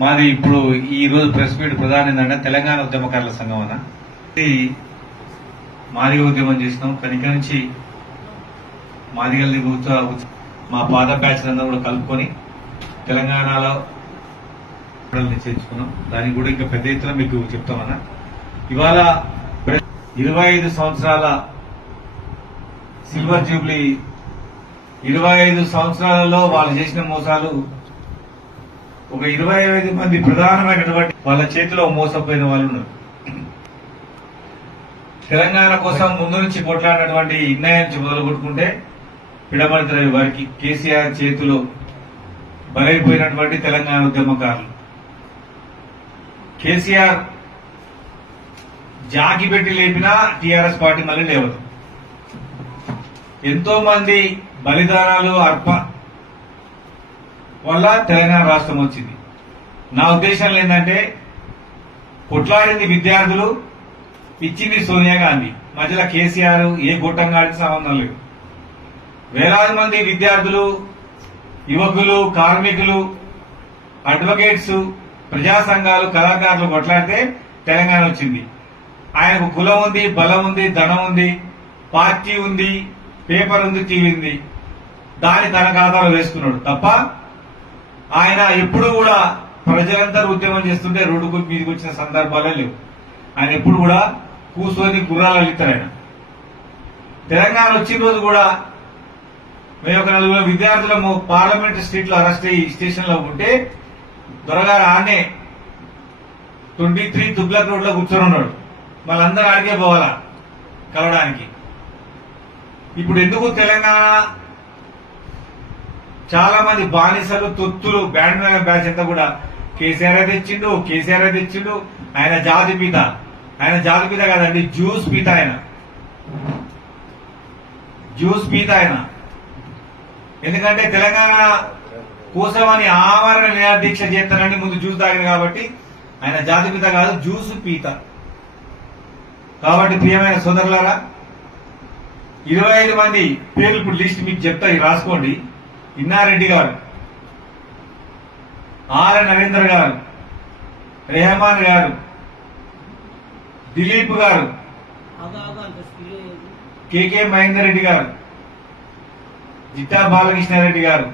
మాది ఇప్పుడు ఈ రోజు ప్రెస్ మీట్ ప్రధానం ఏంటంటే తెలంగాణ ఉద్యమకారుల సంఘం అన్న మాదిగ ఉద్యమం చేసినాం. కనుక నుంచి మాదిగల్ని మా పాత బ్యాచ్ అందరూ కూడా కలుపుకొని తెలంగాణలో చేర్చుకున్నాం. దానికి కూడా ఇంకా పెద్ద ఎత్తున మీకు చెప్తామన్నా. ఇవాళ 25 సంవత్సరాల సిల్వర్ జూబ్లీ, 25 సంవత్సరాలలో వాళ్ళు చేసిన మోసాలు ఒక 25 మంది ప్రధానమైనటువంటి వాళ్ళ చేతిలో మోసపోయిన వాళ్ళు ఉన్నారు. తెలంగాణ కోసం ముందు నుంచి కొట్లాడినటువంటి ఇన్నయ్య నుంచి మొదలు కొట్టుకుంటే పిడమర్తి వారికి కేసీఆర్ చేతిలో బలైపోయినటువంటి తెలంగాణ ఉద్యమకారులు. కేసీఆర్ జాకి పెట్టి లేపినా టీఆర్ఎస్ పార్టీ మళ్ళీ లేవదు. ఎంతో మంది బలిదానాలు వల్ల తెలంగాణ రాష్ట్రం వచ్చింది. నా ఉద్దేశంలో ఏంటంటే కొట్లాడింది విద్యార్థులు, ఇచ్చింది సోనియా గాంధీ, మధ్యలో కేసీఆర్ ఏ గొట్టంగాడికి సంబంధం లేదు. వేలాది మంది విద్యార్థులు, యువకులు, కార్మికులు, అడ్వకేట్స్, ప్రజా సంఘాలు, కళాకారులు కొట్లాడితే తెలంగాణ వచ్చింది. ఆయనకు కులం ఉంది, బలం ఉంది, ధనం ఉంది, పార్టీ ఉంది, పేపర్ ఉంది, టీవీ ఉంది. దాన్ని తన ఖాతాలో వేసుకున్నాడు తప్ప ఆయన ఎప్పుడు కూడా ప్రజలందరూ ఉద్యమం చేస్తుంటే రోడ్డుకు మీదకి వచ్చిన సందర్భాలే లేవు. ఆయన ఎప్పుడు కూడా కూర్చొని గుర్రాలు అల్లుతారు. ఆయన తెలంగాణ వచ్చిన రోజు కూడా మేము ఒక 4 విద్యార్థులము పార్లమెంట్ స్ట్రీట్ లో అరెస్ట్ అయ్యి స్టేషన్ లో ఉంటే దొరగారు ఆనే 23 తుగ్లక్ రోడ్ లో కూర్చొని ఉన్నాడు. వాళ్ళందరూ ఆడికే పోవాలా కలవడానికి. ఇప్పుడు ఎందుకు తెలంగాణ చాలా మంది బానిసలు, తొత్తులు, బ్యాండ్ మేళం బ్యాచ్ అంతా కూడా కేసీఆర్ తెచ్చిండు, కేసీఆర్ తెచ్చిండు. ఆయన జాతిపిత, ఆయన జాతిపిత కాదండి, జ్యూస్ పీత. ఆయన జ్యూస్ పీత ఆయన. ఎందుకంటే తెలంగాణ కోసమని ఆమరణ నిరాదీక్ష చేస్తానని ముందు జ్యూస్ తాగింది కాబట్టి ఆయన జాతిపిత కాదు, జ్యూస్ పీత. కాబట్టి ప్రియమైన సోదరులారా, 25 మంది పేర్లు ఇప్పుడు లిస్ట్ మీకు చెప్తా, రాసుకోండి. ఇన్నారెడ్డి గారు, ఆర్ నరేంద్ర గారు, రెహమాన్ గారు, దిలీప్ గారు, కేకే మహేందర్ రెడ్డి గారు, జిట్టా బాలకృష్ణారెడ్డి గారు,